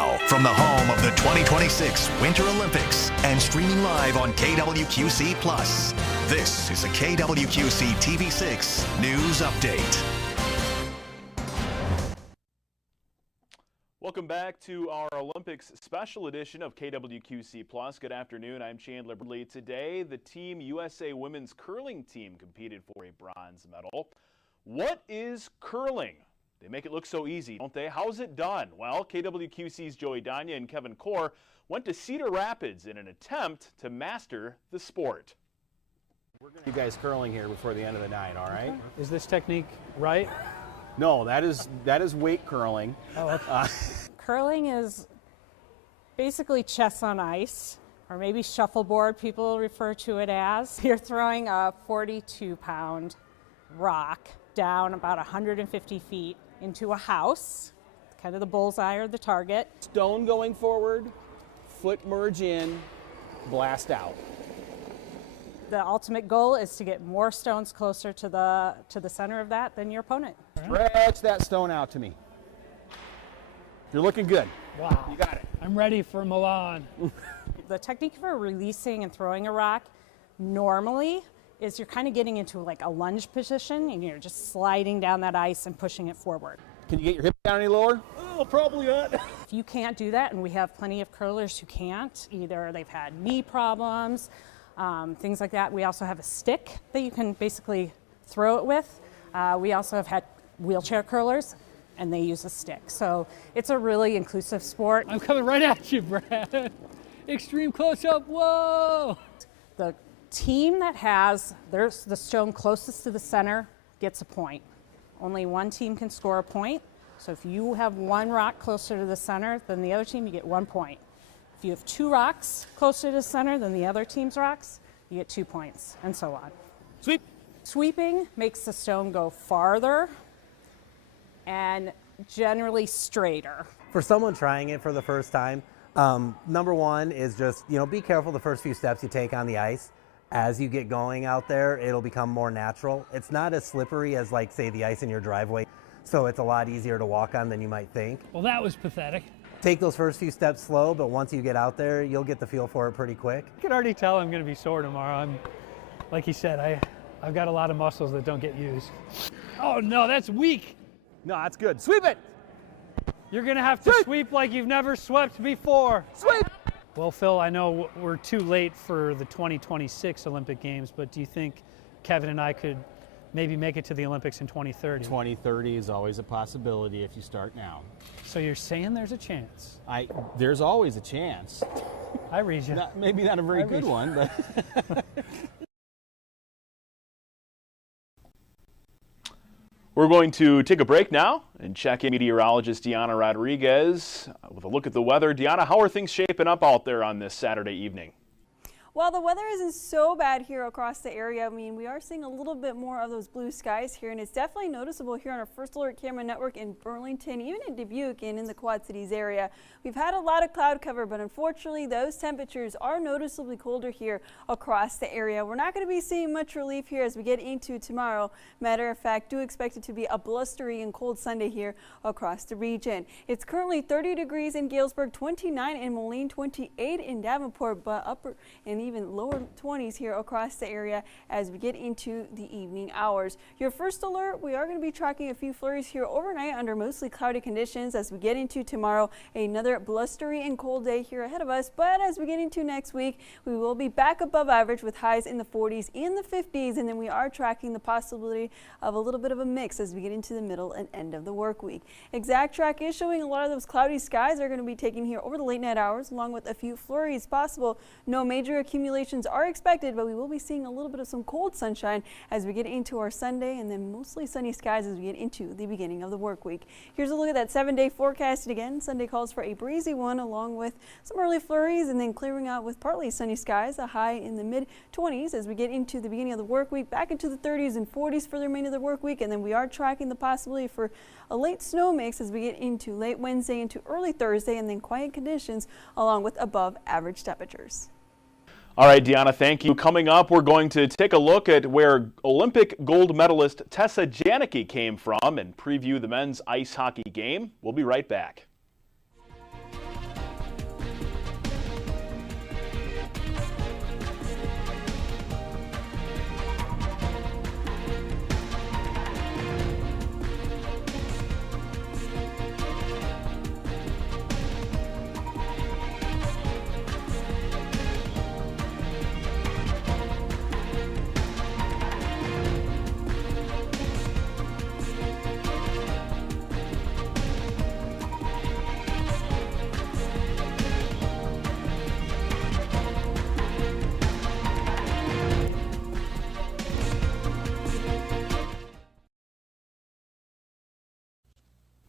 Now, from the home of the 2026 Winter Olympics and streaming live on KWQC+, this is a KWQC TV6 News Update. Welcome back to our Olympics special edition of KWQC+. Good afternoon, I'm Chandler Bradley. Today, the Team USA women's curling team competed for a bronze medal. What is curling? They make it look so easy, don't they? How's it done? Well, KWQC's Joey Danya and Kevin Core went to Cedar Rapids in an attempt to master the sport. We're going to you guys curling here before the end of the night, all right? Is this technique right? No, that is weight curling. Oh, okay. Curling is basically chess on ice, or maybe shuffleboard, people refer to it as. You're throwing a 42-pound rock down about 150 feet into a house, kind of the bullseye or the target. Stone going forward, foot merge in, blast out. The ultimate goal is to get more stones closer to the center of that than your opponent. Stretch that stone out to me. You're looking good. Wow. You got it. I'm ready for Milan. The technique for releasing and throwing a rock normally is you're kind of getting into like a lunge position and you're just sliding down that ice and pushing it forward. Can you get your hip down any lower? Oh, probably not. If you can't do that, and we have plenty of curlers who can't, either they've had knee problems, things like that. We also have a stick that you can basically throw it with. We also have had wheelchair curlers, and they use a stick. So it's a really inclusive sport. I'm coming right at you, Brad. Extreme close-up, whoa! The team that has the stone closest to the center gets a point. Only one team can score a point. So if you have one rock closer to the center than the other team, you get 1 point. If you have two rocks closer to the center than the other team's rocks, you get 2 points, and so on. Sweep. Sweeping makes the stone go farther and generally straighter. For someone trying it for the first time, number one is just, be careful the first few steps you take on the ice. As you get going out there, it'll become more natural. It's not as slippery as, like, say, the ice in your driveway, so it's a lot easier to walk on than you might think. Well, that was pathetic. Take those first few steps slow, but once you get out there, you'll get the feel for it pretty quick. You can already tell I'm going to be sore tomorrow. Like he said, I've got a lot of muscles that don't get used. Oh, no, that's weak. No, that's good. Sweep it! You're going to have to sweep like you've never swept before. Sweep! Well, Phil, I know we're too late for the 2026 Olympic Games, but do you think Kevin and I could maybe make it to the Olympics in 2030? 2030 is always a possibility if you start now. So you're saying there's a chance? There's always a chance. I read you. Maybe not a very good one, but... We're going to take a break now and check in meteorologist Deanna Rodriguez with a look at the weather. Deanna, how are things shaping up out there on this Saturday evening? Well, the weather isn't so bad here across the area. I mean, we are seeing a little bit more of those blue skies here, and it's definitely noticeable here on our First Alert Camera Network in Burlington, even in Dubuque and in the Quad Cities area. We've had a lot of cloud cover, but unfortunately, those temperatures are noticeably colder here across the area. We're not going to be seeing much relief here as we get into tomorrow. Matter of fact, do expect it to be a blustery and cold Sunday here across the region. It's currently 30 degrees in Galesburg, 29 in Moline, 28 in Davenport, but upper and even lower 20s here across the area as we get into the evening hours. Your first alert, we are going to be tracking a few flurries here overnight under mostly cloudy conditions as we get into tomorrow. Another blustery and cold day here ahead of us, but as we get into next week, we will be back above average with highs in the 40s and the 50s, and then we are tracking the possibility of a little bit of a mix as we get into the middle and end of the work week. Exact track is showing a lot of those cloudy skies are going to be taking here over the late night hours, along with a few flurries possible. No major accumulations are expected, but we will be seeing a little bit of some cold sunshine as we get into our Sunday, and then mostly sunny skies as we get into the beginning of the work week. Here's a look at that 7-day forecast. And again, Sunday calls for a breezy one along with some early flurries and then clearing out with partly sunny skies, a high in the mid-20s as we get into the beginning of the work week, back into the 30s and 40s for the remainder of the work week, and then we are tracking the possibility for a late snow mix as we get into late Wednesday into early Thursday, and then quiet conditions along with above average temperatures. All right, Deanna, thank you. Coming up, we're going to take a look at where Olympic gold medalist Tessa Janicki came from and preview the men's ice hockey game. We'll be right back.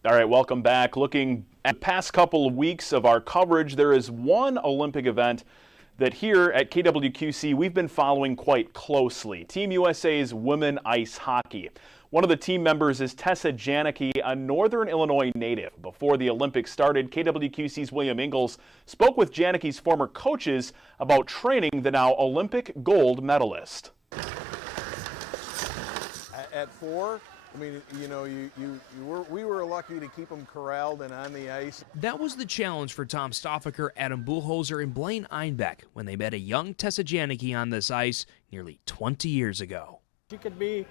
All right, welcome back. Looking at the past couple of weeks of our coverage, there is one Olympic event that here at KWQC we've been following quite closely. Team USA's women ice hockey. One of the team members is Tessa Janicki, a Northern Illinois native. Before the Olympics started, KWQC's William Ingalls spoke with Janicki's former coaches about training the now Olympic gold medalist. At 4, I mean, you know, we were lucky to keep them corralled and on the ice. That was the challenge for Tom Stoffaker, Adam Bullholzer, and Blaine Einbeck when they met a young Tessa Janicki on this ice nearly 20 years ago. She could be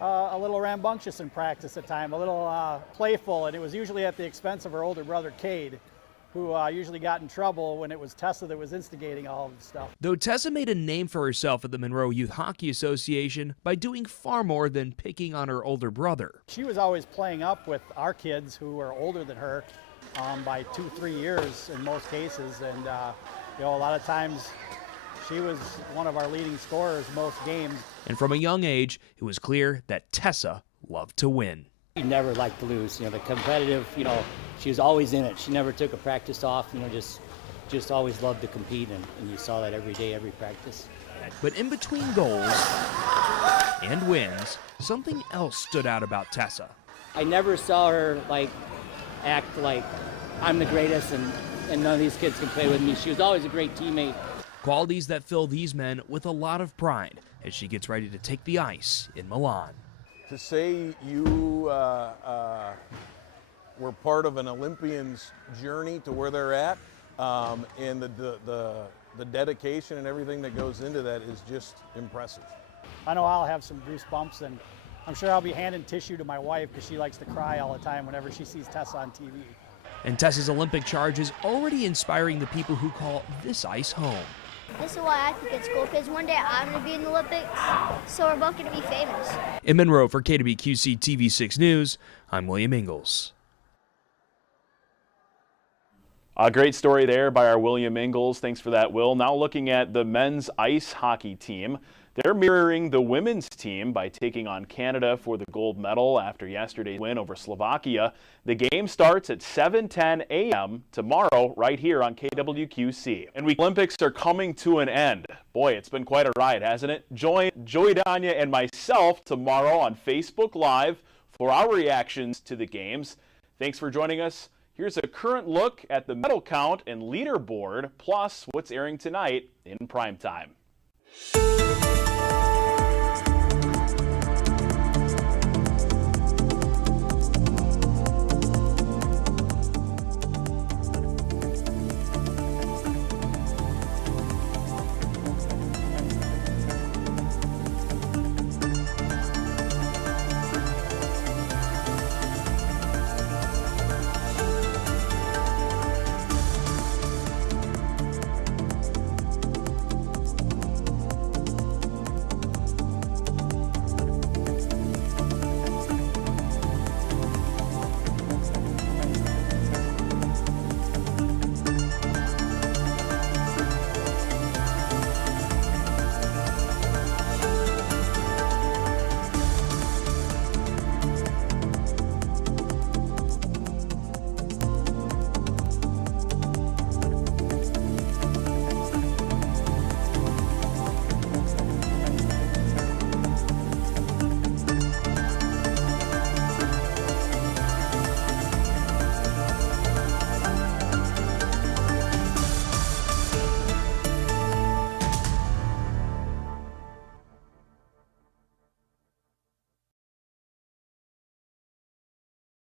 a little rambunctious in practice at times, a little playful, and it was usually at the expense of her older brother, Cade, who usually got in trouble when it was Tessa that was instigating all of the stuff. Though Tessa made a name for herself at the Monroe Youth Hockey Association by doing far more than picking on her older brother. She was always playing up with our kids who were older than her by 2-3 years in most cases, and you know, a lot of times she was one of our leading scorers most games. And from a young age, it was clear that Tessa loved to win. She never liked to lose. You know, the competitive, you know, she was always in it. She never took a practice off, you know, just always loved to compete, and you saw that every day, every practice. But in between goals and wins, something else stood out about Tessa. I never saw her, like, act like I'm the greatest and none of these kids can play with me. She was always a great teammate. Qualities that fill these men with a lot of pride as she gets ready to take the ice in Milan. To say you were part of an Olympian's journey to where they're at, and the dedication and everything that goes into that is just impressive. I know I'll have some goosebumps, and I'm sure I'll be handing tissue to my wife because she likes to cry all the time whenever she sees Tessa on TV. And Tessa's Olympic charge is already inspiring the people who call this ice home. This is why I think it's cool, because one day I'm going to be in the Olympics, so we're both going to be famous. In Monroe for KWQC TV6 News, I'm William Ingalls. A great story there by our William Ingalls. Thanks for that, Will. Now looking at the men's ice hockey team. They're mirroring the women's team by taking on Canada for the gold medal after yesterday's win over Slovakia. The game starts at 7:10 a.m. tomorrow right here on KWQC. And the Olympics are coming to an end. Boy, it's been quite a ride, hasn't it? Join Joey Danya and myself tomorrow on Facebook Live for our reactions to the games. Thanks for joining us. Here's a current look at the medal count and leaderboard, plus what's airing tonight in primetime.